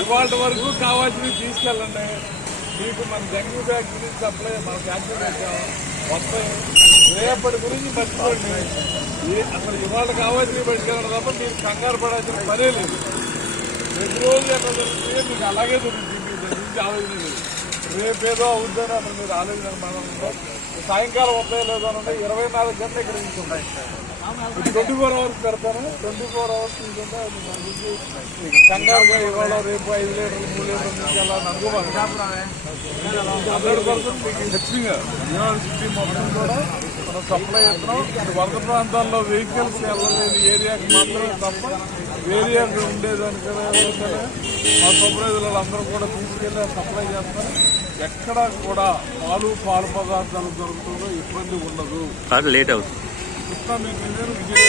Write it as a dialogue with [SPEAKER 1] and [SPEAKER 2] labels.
[SPEAKER 1] ఇవాళ వరకు కావాల్సినవి తీసుకెళ్ళండి. మీకు మన జంగు బ్యాగ్ గురించి సప్లై మన ఫ్యాక్టరీ పెట్టాము వస్తాయి. రేపటి గురించి మర్చిపోండి. అసలు ఇవాళ కావాల్సినవి పట్టుకెళ్ళడం తప్ప మీరు కంగారు పడాల్సిన పనే లేదు. ప్రతిరోజు ఎక్కడ దొరుకుతుంది మీకు అలాగే దొరుకుతుంది. మీ గురించి ఆలోచన లేదు. రేపేదో అవుతుందని అసలు మీరు ఆలోచన మనం సాయంకాలం వస్తాయో లేదో అని ఇరవై నాలుగు గంటలు ఇక్కడ నుంచి ఉంటాయి ట్వంటీ ఫోర్ అవర్స్ పెడతాను. ట్వంటీ ఫోర్ అవర్స్ తీసుకుంటే కంగారుగా ఇవాళ రేపు ఐదు లీటర్లు మూడు లీటర్లు తీసుకెళ్ళాలని అనుకోవాలి. హండ్రెడ్ పర్సెంట్ మీకు హెచ్చింగ్ యూనివర్సిటీ మొత్తం కూడా మనం సప్లై చేస్తున్నాం. వరద ప్రాంతాల్లో వెహికల్స్ వెళ్ళలేని ఏరియాకి మాత్రమే తప్ప వేరియాకి ఉండేదానికైనా ఎవరికైనా మా సూపర్వైజర్లు అందరూ కూడా తీసుకెళ్ళి సప్లై చేస్తారు. ఎక్కడ కూడా పాలు పాలు పదార్థాలు దొరుకుతుందో ఇబ్బంది ఉండదు.
[SPEAKER 2] లేట్ అవుతుంది.
[SPEAKER 1] కృష్ణా మీకు ఇది